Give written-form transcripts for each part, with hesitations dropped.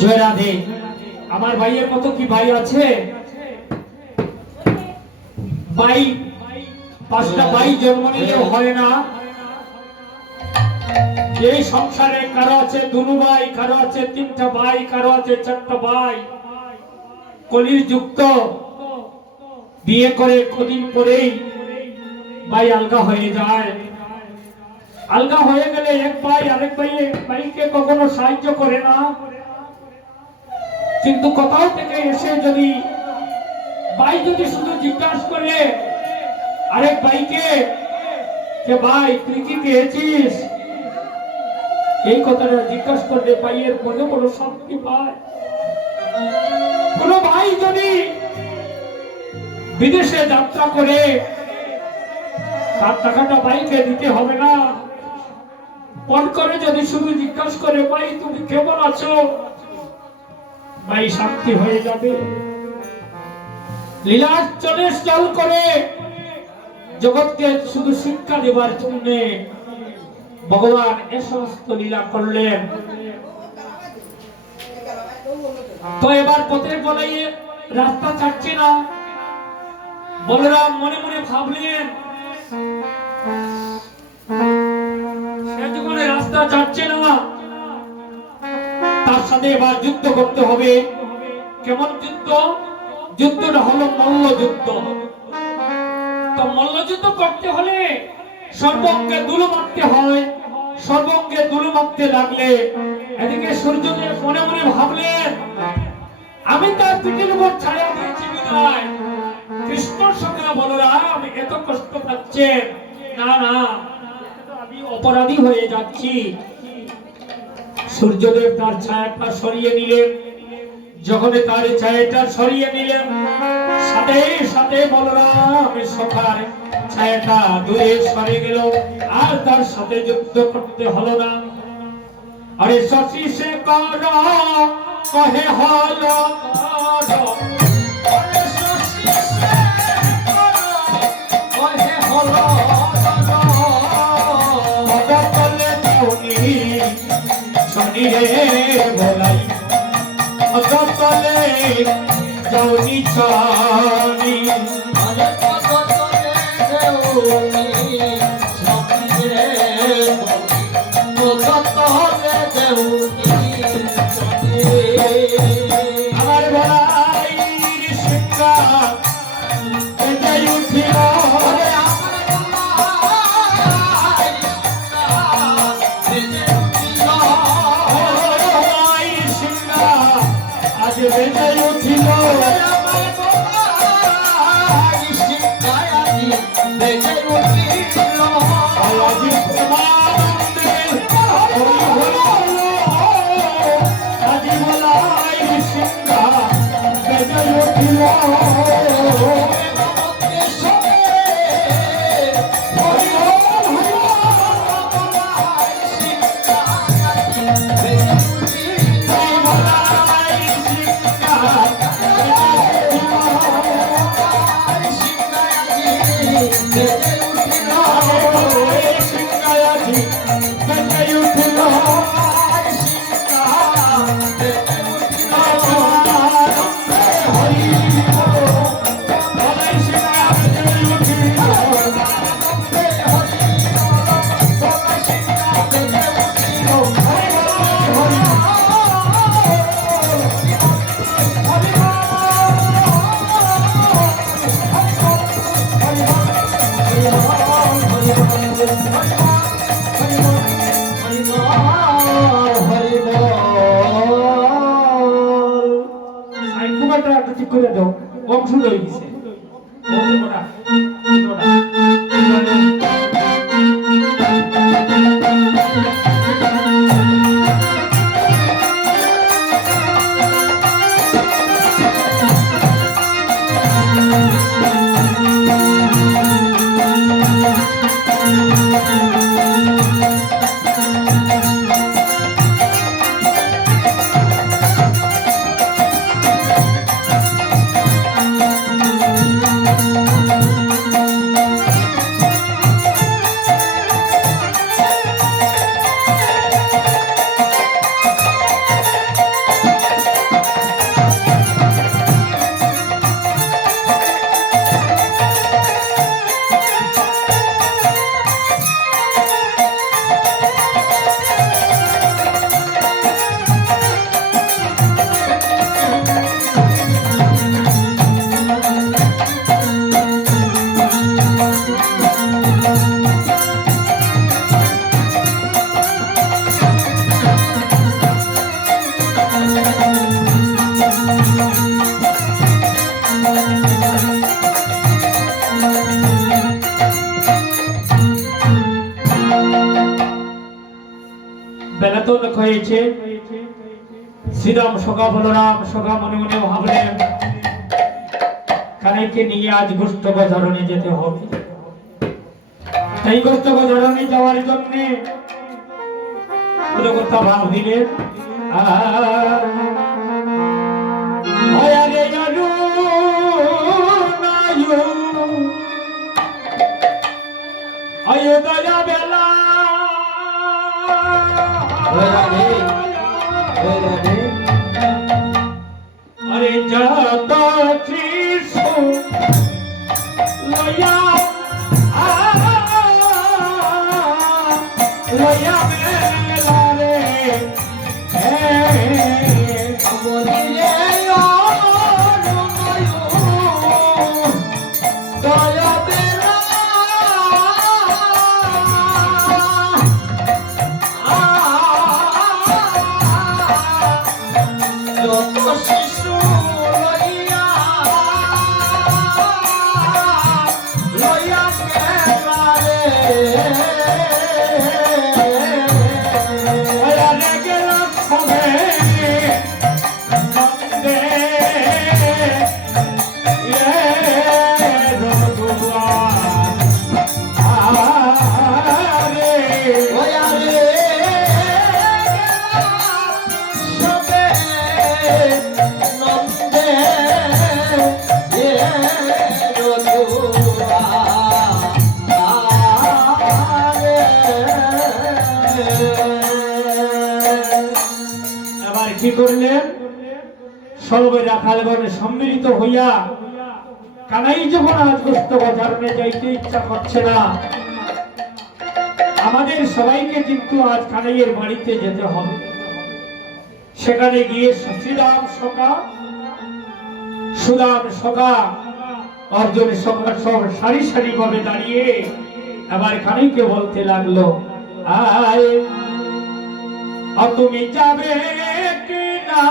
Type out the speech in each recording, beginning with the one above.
জয় রাধে। আমার ভাইয়ের মতো কি ভাই আছে? ভাই পাঁচটা ভাই জন্ম নিলেও হয় না। এই সংসারে কারো আছে দুনু ভাই, কারো আছে তিনটা ভাই, কারো আছে চারটা ভাই। কলির যুক্ত বিয়ে করে কদিন পরেই ভাই আলগা হয়ে যায়। আলগা হয়ে গেলে এক ভাই আরেক ভাইকে কখনো সাহায্য করে না। কিন্তু কোথাও থেকে এসে যদি ভাই যদি শুধু জিজ্ঞাসা করে আরেক ভাইকে যে ভাই তুই কি পেয়েছিস, এই কথাটা জিজ্ঞাসা করলে ভাইয়ের মনে বড় শান্তি পায়। কোন ভাই যদি বিদেশে যাত্রা করে তার টাকাটা ভাইকে দিতে হবে না, ফোন করে যদি শুধু জিজ্ঞাসা করে ভাই তুমি কেমন আছো, ভাই শান্তি হয়ে যাবে। লীলার চলে চল করে জগৎকে শুধু শিক্ষা দেবার জন্য ভগবান এ সমস্ত লীলা করলেন। তো এবার পথের বলাই রাস্তা ছাড়ছে না। বলরাম মনে মনে ভাবলেন সে যখন রাস্তা ছাড়ছে না, তার সাথে এবার যুদ্ধ করতে হবে। কেমন যুদ্ধ? যুদ্ধটা হলো মল্লযুদ্ধ। তো মল্লযুদ্ধ করতে হলে সর্বঙ্গে দুলু মারতে হয়। সর্বঙ্গে দুলু মারতে লাগলে এদিকে সূর্যদেব মনে মনে ভাবলেন আমি তার পিঠের উপর ছায়া দিয়েছি বিদায়, কৃষ্ণর সঙ্গে বলরাম এত কষ্ট পাচ্ছেন, না না আমি অপরাধী হয়ে যাচ্ছি। সূর্যদেব তার ছায়াটা সরিয়ে নিলেন। যখন তার ছায়াটা সরিয়ে নিলেন, সাথে সাথে বলরাম সখার ছায়াটা দূরে সরে গেল, আর তার সাথে যুদ্ধ করতে হলো না। আরে শশী সে কর কহে হলো শনি রে ভোলাই অতলে যাওনি চানি আমার ভোলাই সিংহা বেজে উঠিল আজ বেজে উঠিল ঠিক করে দাও বংশ হয়ে গেছে বেলা তো অনেক হয়েছে শ্রীরাম সখা বলরাম সখা মনে মনে ভাবলেন কানাইকে নিয়ে আজ গোষ্ঠক ধরণে যেতে হবে তাই গোষ্ঠক ধরণে যাওয়ার জন্য কথা ভাব দিলেন দয়া বেলা अरे जाता कृष्ण लया लया मेला रे बोलिए दया बेला শিশু লইয়া কি করলেন? সর্বে রাখালগণে সম্মিলিত হইয়া কানাই যখন আজ গোস্ত বাজারে যাইতে ইচ্ছা করছে না, আমাদের সবাইকে কিন্তু আজ কানাইয়ের বাড়িতে যেতে হবে। সেখানে গিয়ে শ্রীরাম সখা সুদাম সখা অর্জুন সখা সব সারি সারি ভাবে দাঁড়িয়ে আবার কানাইকে বলতে লাগলো, আয় তুমি যাবে কি না?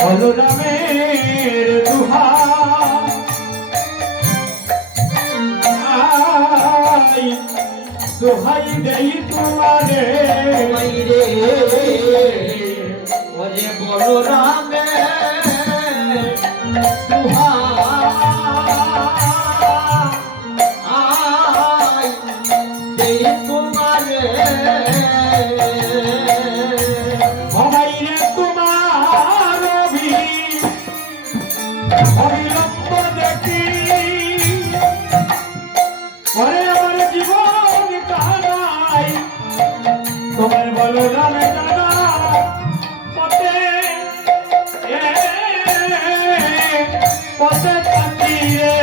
বলরামের দোহাই দেই তোমারে রে, ওরে বলরামের দোহাই দেই তোমারে অবিলম্ব দেখি ওরে আমার জীবন কাহাই তোমার বলরামে দাদা পথে পথে থাকি রে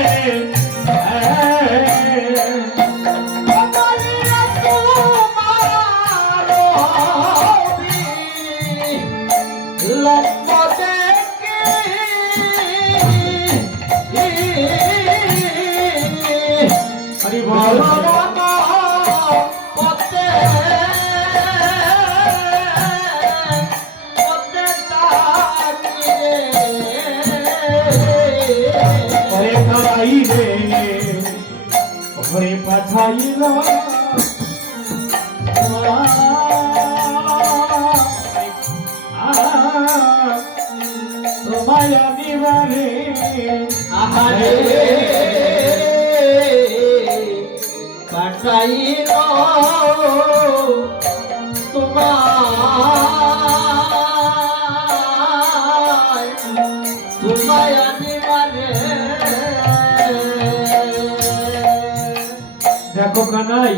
ঘরে পাঠাইল তোমায় আনিবারে আহারে পাঠাইল তোমায় আনিবারে। দেখো কানাই,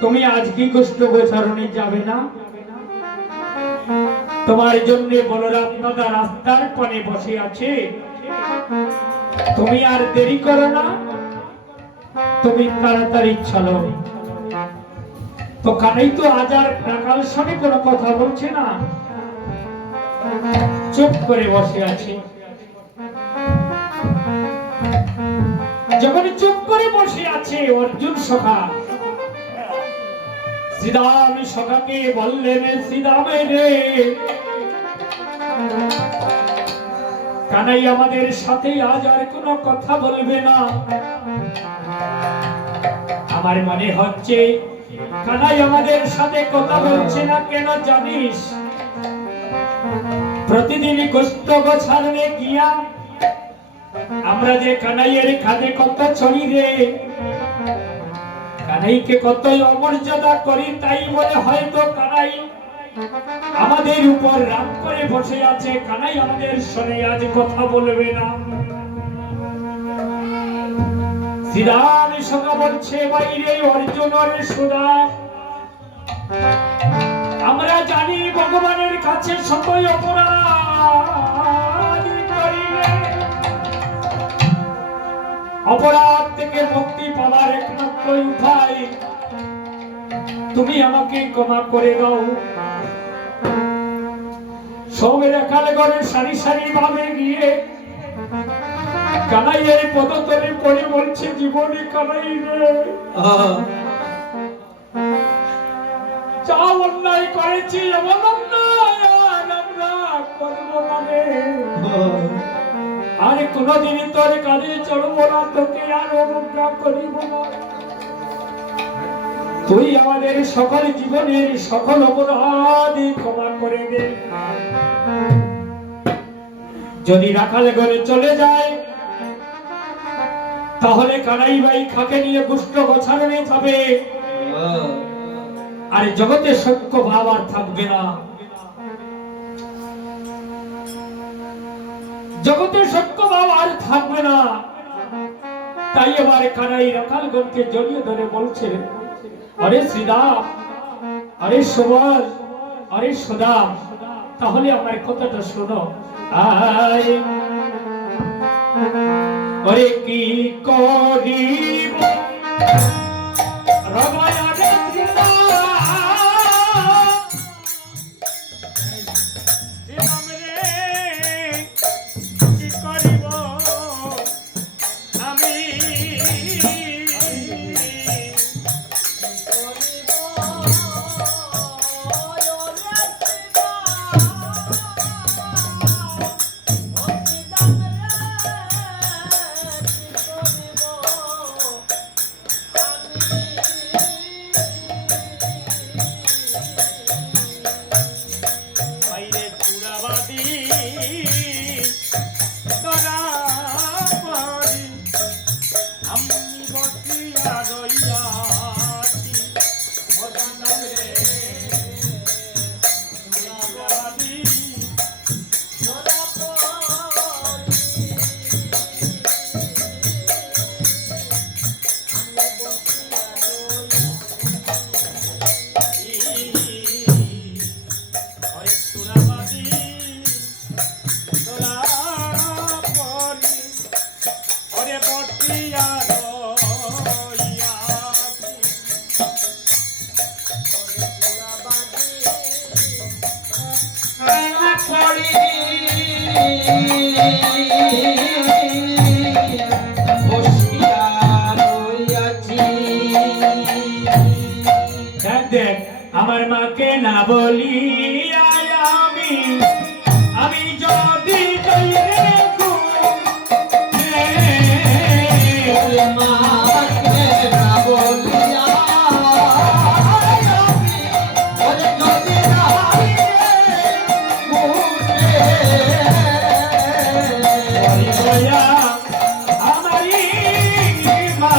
তুমি আজ কি কষ্ট গোচরণে যাবে না? তোমার জন্য বলরাম দাদা রাস্তার পানে বসে আছে, তুমি আর দেরি করো না, তুমি তাড়াতাড়ি চলো। তো কানাই তো আজ আর রাখাল সঙ্গে কোনো কথা বলছে না, চুপ করে বসে আছে। যখন চুপ করে বসে আছে অর্জুন সখা শ্রীরাম সখাকে বললেন, শ্রীরামে রে, কানাই আমাদের সাথে আজ আর কোনো কথা বলবে না। আমার মনে হচ্ছে কানাই আমাদের সাথে কথা বলছে না কেন জানিস? প্রতিদিন কষ্ট গোছানে গিয়া আমরা যে কানাইয়ের খাদে কত চড়ি রে, কানাইকে কতই অমর্যাদা করি, তাই বলে হয়তো কানাই আমাদের উপর রাগ করে বসে আছে। কানাই আমাদের সঙ্গে আজ কথা বলবে না। শ্রীরাম সখা বলছে, বাইরে অর্জুনের সুদাম, আমরা জানি ভগবানের কাছে সতই অপরাধ করিলে অপরাধ থেকে মুক্তি পাওয়ার একমাত্র উপায় তুমি আমাকে ক্ষমা করে দাও। সবে রাখাল ঘরে সারি সারি ভাবে গিয়ে কানাইয়ের পদতলে পড়ে বলছে, জীবনে কানাই রে, যা অন্যায় করেছি এমন অন্যায় আর আমরা করবো না রে। আর কোনদিনই তোর কাজে চড়বো না, তোকে আর অবজ্ঞা করিব না। তুই আমাদের সকল জীবনের সকল অপরাধ ক্ষমা করে দে। যদি রাখাল ঘরে চলে যায়, তাহলে কানাই ভাই খাকে নিয়ে গুষ্ঠ গোছানো যাবে, আর জগতে সত্য ভাব আর থাকবে না। জগতে সত্য ভাব আর থাকবে না। তাই এবার কানাই রাখালগণকে জড়িয়ে ধরে বলছে, আরে শ্রীদাম, আরে সুভাষ, আরে সুদাম, তাহলে আমার কথাটা শোনো। আয় আরে কি করিব রমায়ারে আমার মাকে না বলি আমি, আমি যদি মাকে না বলি আমারি মা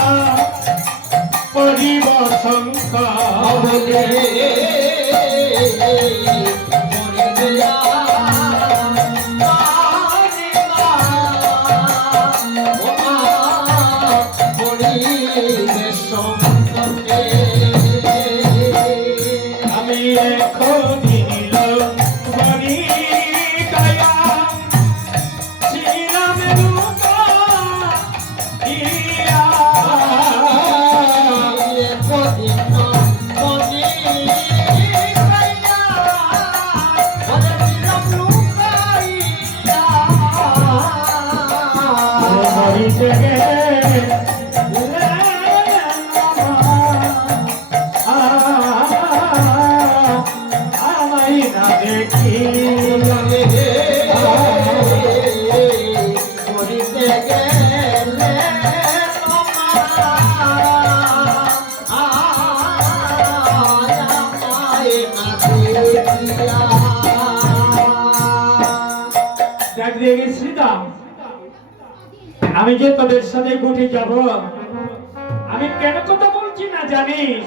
পরিব সংখ্যা আমি যে তোদের সাথে গুটি যাব, আমি কেন কথা বলছি না জানিস?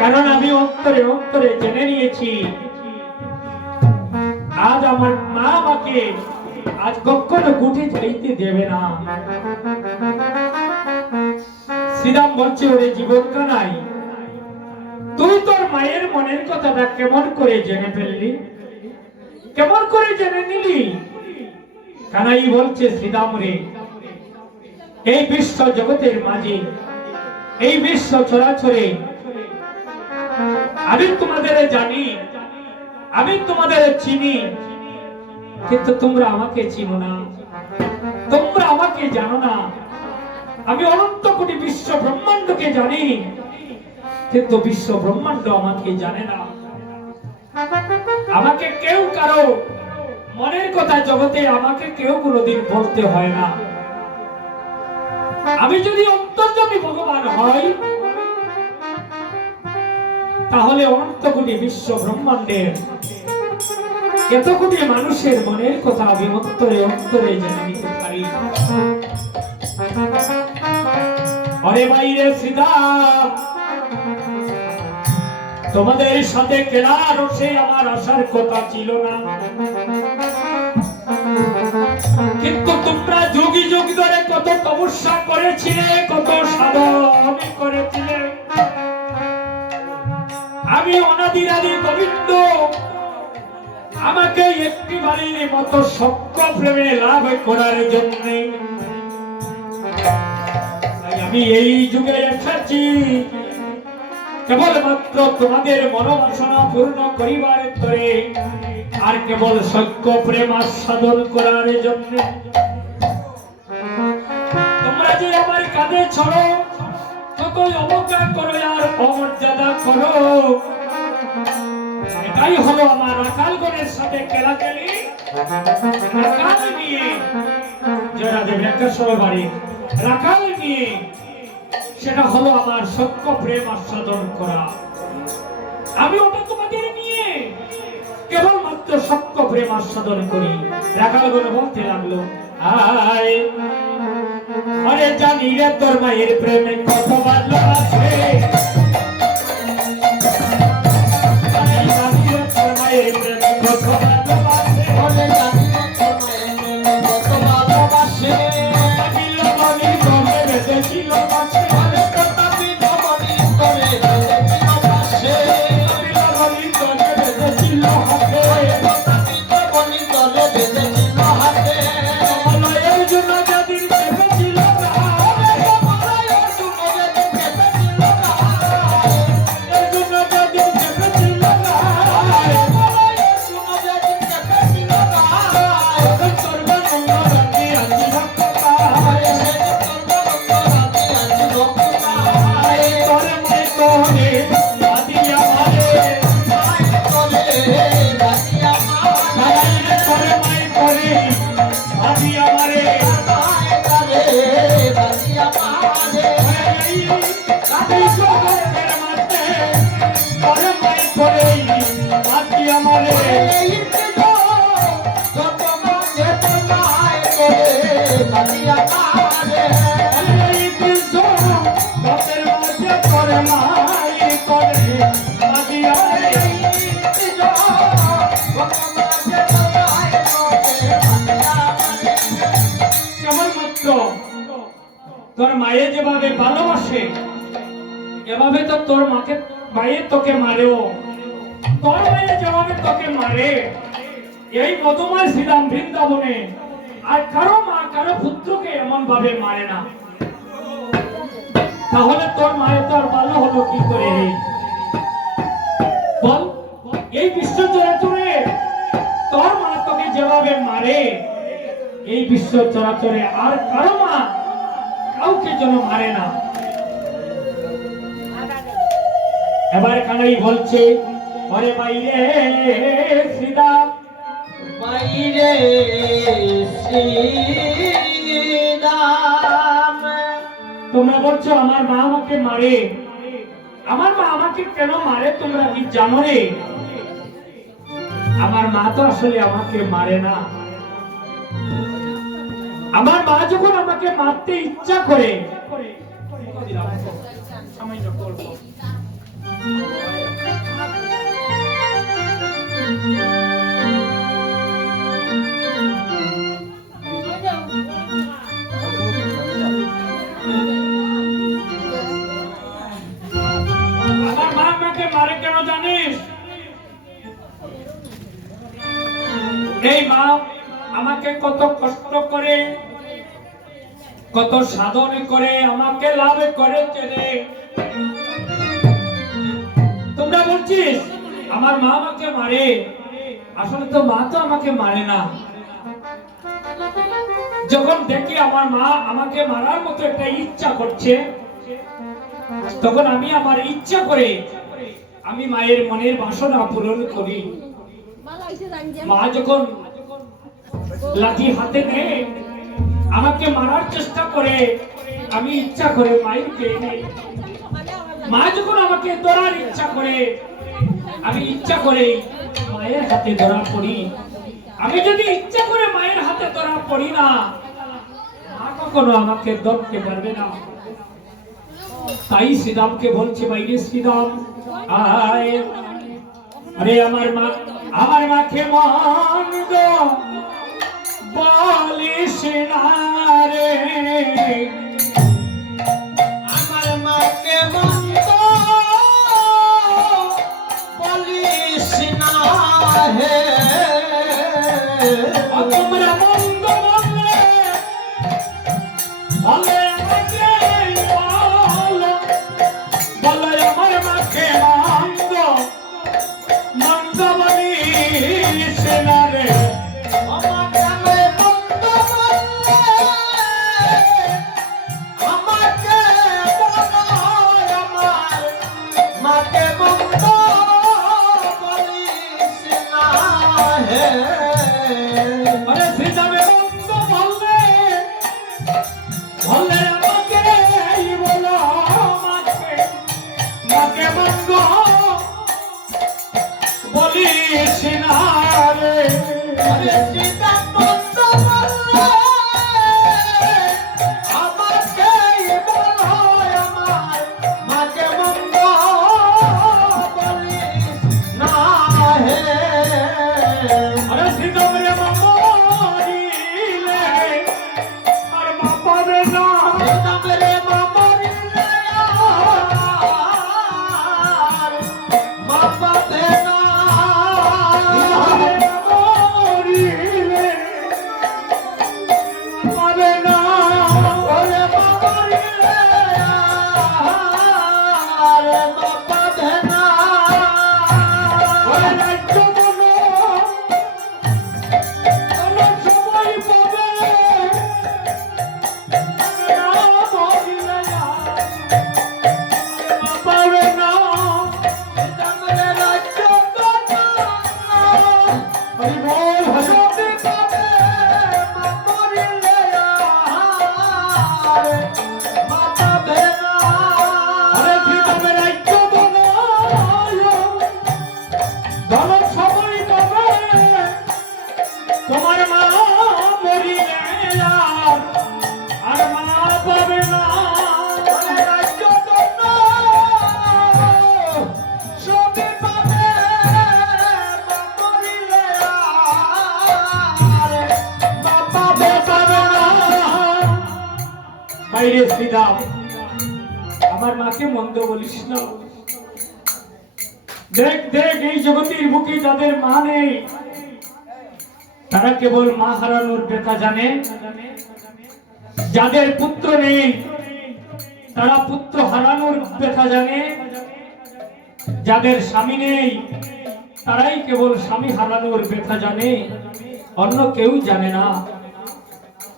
কারণ আমি অন্তরে অন্তরে জেনে নিয়েছি, আজ আমার মা আমাকে আজ কখনো গুটি যাইতে দেবে না। শ্রীরাম বলছে, ওরে জীবন কানাই, তুই তোর মায়ের মনের কথাটা কেমন করে জেনে ফেললি, কেমন করে জেনে নিলি? কানাই বলছে, শ্রীরাম রে, এই বিশ্ব জগতের মাঝে, এই বিশ্ব চরাচরে আমি তোমাদের জানি, আমি তোমাদের চিনি, কিন্তু তোমরা আমাকে চিনো না। তোমরা আমাকে জানো না, আমি অনন্ত কোটি বিশ্ব ব্রহ্মাণ্ডকে জানি, কিন্তু বিশ্ব ব্রহ্মাণ্ড আমাকে জানে না। আমাকে কেউ কারো মনের কথা জগতে আমাকে কেউ কোনোদিন বলতে হয় না। আমি যদি অন্তর্যামী ভগবান হই, তাহলে অনন্ত কোটি বিশ্ব ব্রহ্মাণ্ডের এত কোটি মানুষের মনের কথা আমি অন্তরে অন্তরে জেনে নিতে পারি। আরে বাইরে সীতা, তোমাদের সাথে কেনার সে আমার আসার কথা ছিল না, কিন্তু তোমরা যুগি যুগ ধরে কত তপস্যা করেছিলে, কত সাধন করেছিলে। আমি অনাদিরাদি গোবিন্দ আমাকে একটি বাড়ির মতো সক্ষ প্রেমে লাভ করার জন্য আমি এই যুগে এসেছি, কেবলমাত্র তোমাদের মনোবাসনা পূর্ণ করিবার তরে, আর কেবল সক্ষ প্রেম আস্বাদন করার জন্য। তোমরা যে আমার কাঁধে ছড়ো, কতই অবজ্ঞা করো আর অমর্যাদা করো, এটাই হলো আমার রাখালগণের সাথে খেলাখেলি। রাখাল নিয়ে জয়রাদেব একটা সময় বাড়ি রাখাল নিয়ে, সেটা হলো আমার সক্ষ প্রেম আস্বাদন করা। আমি ওটা তোমাদের নিয়ে কেবলমাত্র সক্ষ প্রেম আস্বাদন করি। রাখালগণ বলতে লাগলো, আয় আরে জানি রে তোর মায়ের প্রেমে কত ভালোবাসে, তোর মায়ে যেভাবে ভালোবাসে, এভাবে তো তোর মাকে মায়ে তোকে মারেও। তোর মায়ে যেভাবে তোকে মারে, এই মধুময় শ্রীরাম বৃন্দাবনে আর কারো মা কারো পুত্রকে এমন ভাবে মারে না। তাহলে তোর মায়ের তো আর ভালো হলো কি করে বল? এই বিশ্ব চরাচরে তোর মা তোকে যেভাবে মারে, এই বিশ্ব চরাচরে আর কারো মা কাউকে যেন মারে না। এবার কানাই বলছে, আরে বাইরে সীতা, বাইরে শ্রীরাম, তোমরা বলছো আমার মা আমাকে মারে। আমার মা আমাকে কেন মারে তোমরা কি জানো রে? আমার মা তো আসলে আমাকে মারে না। আমার মা যখন আমাকে মারতে ইচ্ছা করে, আমার মা আমাকে মারে কেন জানিস? এই মা আমাকে কত কষ্ট করে, কত সাধন করে আমাকে লাভ করেছে রে। তোমরা বলছিস আমার মা আমাকে মারে, আসলে তো মা তো আমাকে মারে না। যখন দেখি আমার মা আমাকে মারার মতো একটা ইচ্ছা করছে, তখন আমি আমার ইচ্ছা করে আমি মায়ের মনের বাসনা পূরণ করি। মা যখন লাঠি হাতে নিয়ে আমাকে মারার চেষ্টা করে, আমি ইচ্ছা করে মায়েরকে নেই। মা যখন আমাকে ধরার ইচ্ছা করে, আমি ইচ্ছা করে মায়ের হাতে ধরা পড়ি। আমি যদি ইচ্ছা করে মায়ের হাতে ধরা পড়ি না, মা কখনো আমাকে ধরতে পারবে না। তাই শ্রীরামকে বলছে, বাইরে শ্রীরাম আয়। আরে আমার মাকে মন্দ বলিস না রে, আমার মাকে মন্দ বলিস না হে। তোমরা মন্দ বললে বলে আমাকে বলো, বলো আমার মাকে মন্দ বলিস না রে। আমাকে মন্দ বললে আমাকে বলো, আমার মাকে মন্দ বলিস না হে। আরে শ্রীরামে মন্দ বললে বললে আমাকে বলো, মাকে মন্দ বলিস না রে। আরে সীতা মন্দ বললে আমাকে বলো, আমার মাকে মন্দ বলিস না হে। আরে শ্রীরামরে মরিলে আর মা পাবে না। সীতামরে মরিলে আর মা পাবে না। মরিলে পাবে না। ওরে মরিলে আর মা পাবে না। ওরে রাজ্য বলো, কোনো সময় পাবে না। মরিলে আর মা পাবে না। সীতামরে রাজ্য কথা হরি বল, হরি সবে পাবে মা মরিলে আর মা পাবে না। আরে শ্রীরামে রাজ্য বলো, ধন সবই পাবে, তোমার মা মরিলে আর মা পাবে না। ওরে রাজ্য কথা সবে পাবে মা মরিলে আর মা পাবে পাবে না। বাইরে শ্রীরাম, আমার মাকে মন্দ বলিস না। দেখ দেখ, এই জগতের বুকে যাদের মা নেই, তারা কেবল মা হারানোর ব্যথা জানে। যাদের পুত্র নেই, তারা পুত্র হারানোর ব্যথা জানে। যাদের স্বামী নেই, তারাই কেবল স্বামী হারানোর ব্যথা জানে, অন্য কেউ জানে না।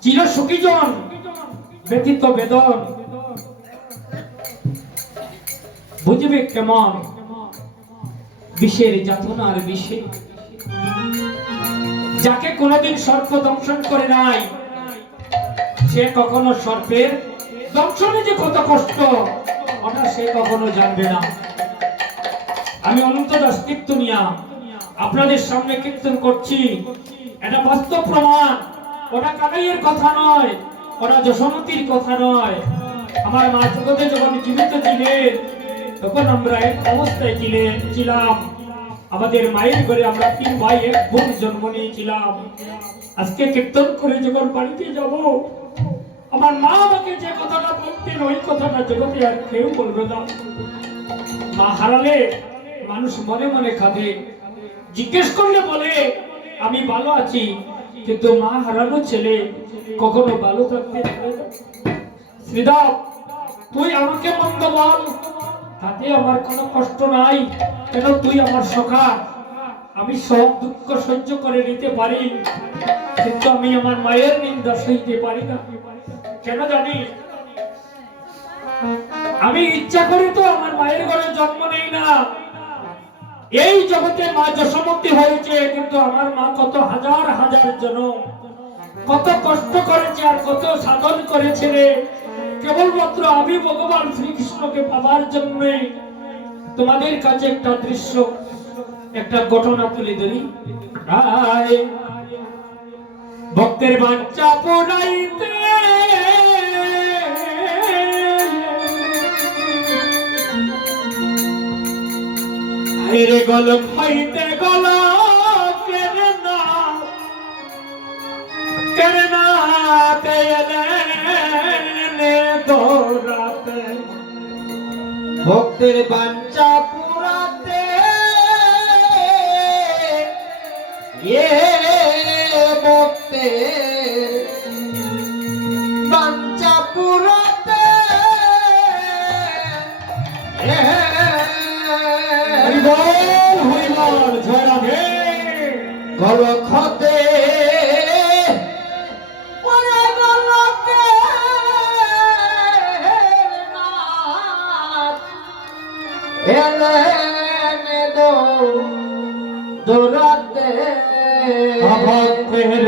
চির সুখীজন ব্যতীত বেদন বুঝবে কেমন বিষের যাতনার বিষে। যাকে কোনোদিন সর্প দংশন করে নাই, সে কখনো সর্পের দংশনে যে কত কষ্ট, ওটা সে কখনো জানবে না। আমি অনন্ত দাস কীর্তনিয়া আপনাদের সামনে কীর্তন করছি, এটা বাস্তব প্রমাণ। ওটা কানাইয়ের কথা নয়, ওটা যশোমতির কথা নয়। আমার মা জগতে যখন জীবিত ছিলেন, তখন আমরা এক অবস্থায় ছিলাম। আমাদের মায়ের ঘরে আমরা 3 ভাই 1 বোন জন্ম নিয়েছিলাম। আজকে কীর্তন করে যখন বাড়িতে যাব, আমার মা আমাকে যে কথাটা বলতেন, ওই কথাটা জগতে আর কেউ বলবে না। মা হারালে মানুষ মনে মনে কাঁদে, জিজ্ঞেস করলে বলে আমি ভালো আছি, কিন্তু মা হারানো ছেলে কখনো ভালো থাকতে পারে না। শ্রীরাম, তুই আমাকে মন্দ বল, তাতে আমার কোনো কষ্ট নাই, কেন তুই আমার সখা। আমি সব দুঃখ সহ্য করে নিতে পারি। কিন্তু আমি আমার মায়ের নিন্দা সইতে পারি না। কেন জানিস? আমি ইচ্ছা করে তো আমার মায়ের ঘরে জন্ম নেই না। এই জগতে মা যশোমতী হয়েছে, কিন্তু আমার মা কত হাজার হাজার জনম কত কষ্ট করেছে আর কত সাধন করেছে রে। কেবলমাত্র আমি ভগবান শ্রীকৃষ্ণকে পাবার জন্য তোমাদের কাছে একটা দৃশ্য, একটা ঘটনা তুলে ধরি। ভক্তের বাঞ্ছা পুরাইতে রে গলক হইতে গলক কেরে না দৌড়াতে ভক্তের বাঞ্ছা পুরাতে ভক্তের বাঞ্ছা পুরাতে হরিবল ঝরাবে গলক হতে দৌড়াতে ভক্তের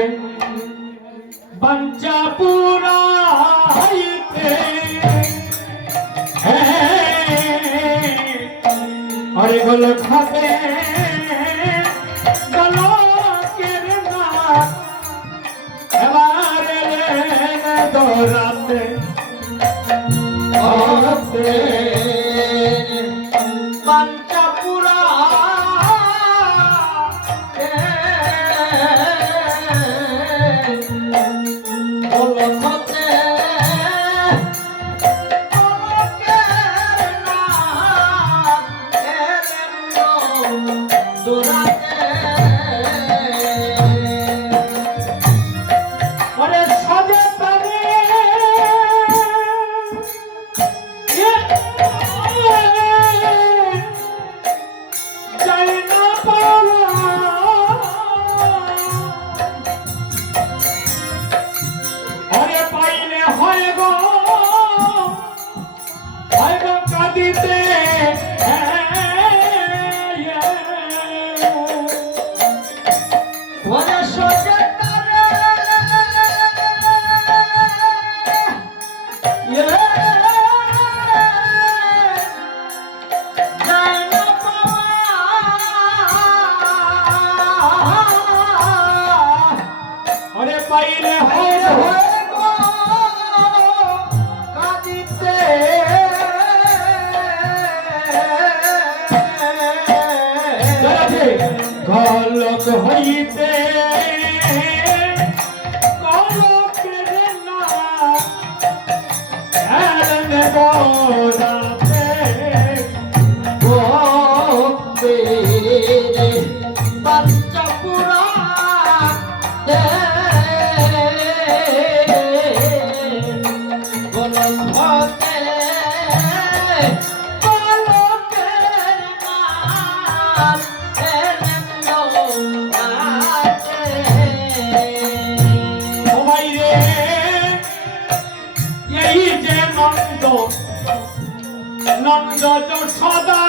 বাঞ্ছা পুরাইতে হরে গলক হবে গলকের না এবার দৌড়াতে বাঞ্ছা পুরা ওরে সজে তবে যাই না পাওয়া ওরে পাইলে হয় গো কাঁদিতে ওরে পাইলে হয় গো গলক হইতে গলকের না এনে দৌড়াতে বাঞ্ছা পুরা সবাই রে এই যে নন্দ যশোদা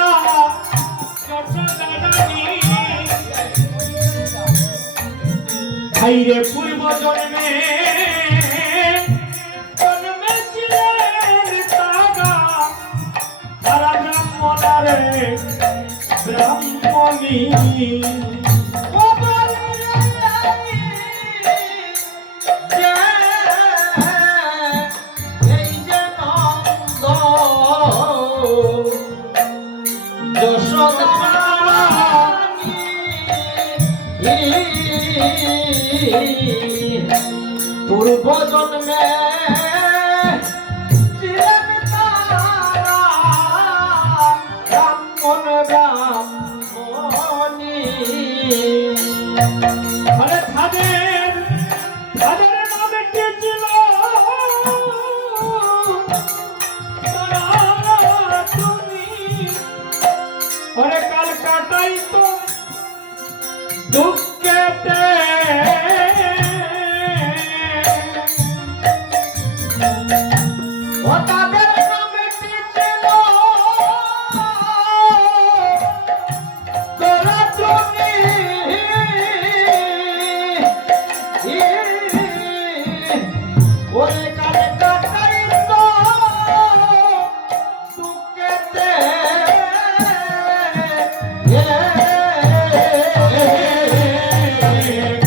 ভাইরে পূর্ব জন্মে জন্মেছিলেন তারা ব্রাহ্মণারে ব্রাহ্মণী পূর্ব জন্মে ছিলেন তারা ব্রাহ্মণ ব্রাহ্মণী আরে তাদের নামে কি ছিল তুমি ওরে কাল কাটাই তো দুঃখেতে ওরে কালে কাটাই তো দুঃখেতে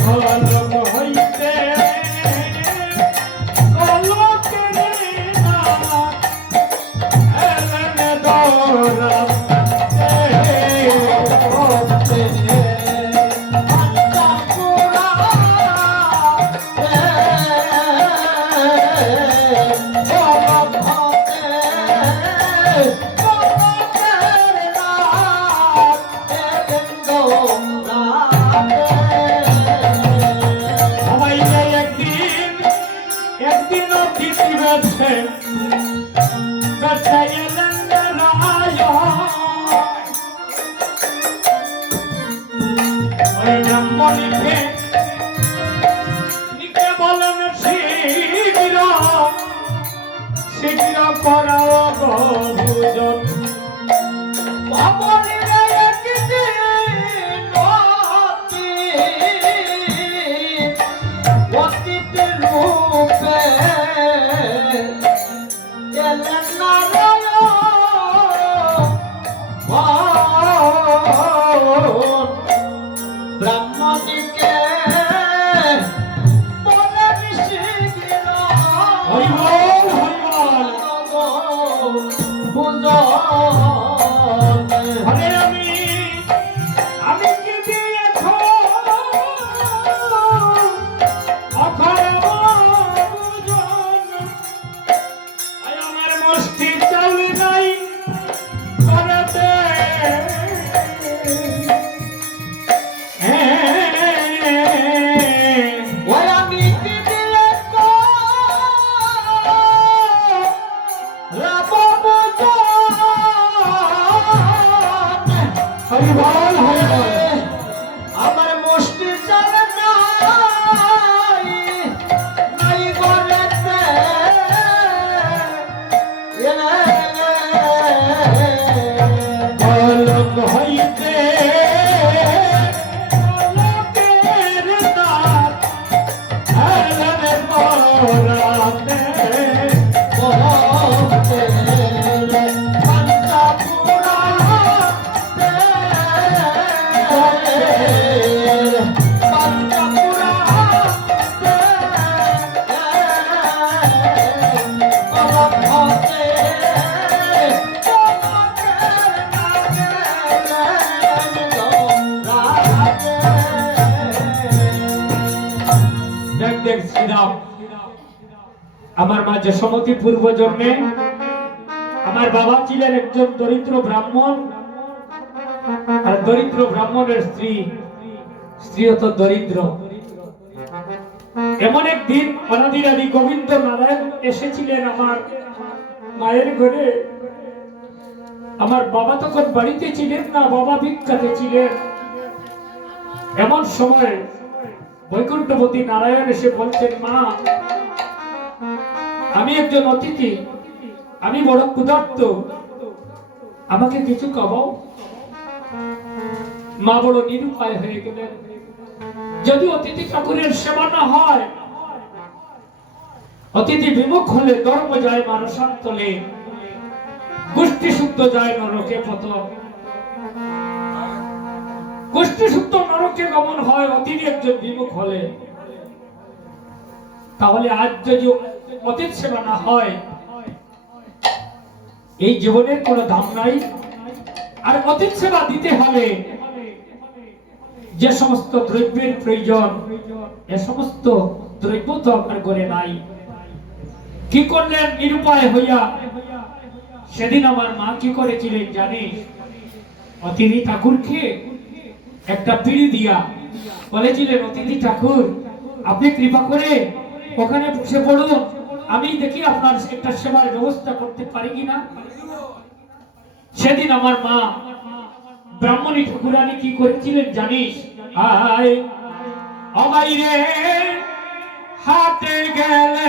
কলম হইতে কলকের নাথ এলেন দৌড়াতে। সবাই যে একদিন অতিথি বেছে বেছে এলেন রায় ওই ব্রাহ্মণীকে নিকে বলেন শীঘ্র শীঘ্র করাও ভোজন। ব্রাহ্মণীকে বলে শীঘ্র হরিবল হরিবল আরে আমি কি দিয়ে আমার মুষ্টি চাল নাই করাতে হরিবল হরিবল আমার মুষ্টি চলে নাই নাই গলেতে কলম হইতে কলকের নাথ এলেন দৌড়াতে। দেখ দেখ শ্রীরাম, আমার মা যশোমতী পূর্ব জন্মে আমার বাবা ছিলেন একজন দরিদ্র ব্রাহ্মণ, আর দরিদ্র ব্রাহ্মণের স্ত্রীও তো দরিদ্র। এমন একদিন অনাদির আদি গোবিন্দ নারায়ণ এসেছিলেন আমার মায়ের ঘরে। আমার বাবা তখন বাড়িতে ছিলেন না, বাবা ভিক্ষাতে ছিলেন। এমন সময় বৈকুণ্ঠপতি নারায়ণ এসে বলছেন, মা আমি একজন অতিথি, আমি বড় ক্ষুধার্ত, আমাকে কিছু খাওয়াও। মা বড় নিরুপায় হয়ে গেলেন। যদি অতিথি ঠাকুরের সেবা না হয়, অতিথি বিমুখ হলে ধর্ম যায় মানসান্তলে, গোষ্ঠী শুদ্ধ যায় নরকে পত। গোষ্ঠী শুদ্ধ নরকে গমন হয় অতিথি একজন বিমুখ হলে। তাহলে আজ যদি অতিথি সেবা না হয়, এই জীবনের কোনো দাম নাই। আর অতিথি সেবা দিতে হলে যে সমস্ত দ্রব্যের প্রয়োজন, এ সমস্ত দ্রব্য তো আপনার ঘরে নাই। কি করলেন নিরুপায় হইয়া? সেদিন আমার মা কি করেছিলেন জানিস? অতিথি ঠাকুরকে একটা পিড়ি দিয়া বলেছিলেন, অতিথি ঠাকুর আপনি কৃপা করে ওখানে বসে পড়ুন, আমি দেখি আপনার একটা সেবার ব্যবস্থা করতে পারি কিনা। সেদিন আমার মা ব্রাহ্মণী ঠাকুরানী কি করেছিলেন জানিস? আয় অবাইরে হাতে গেলে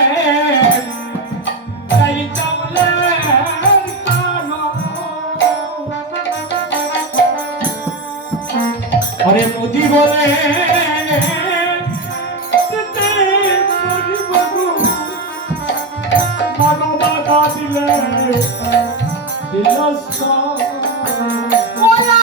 অরে মোদি বলে তিরস্কার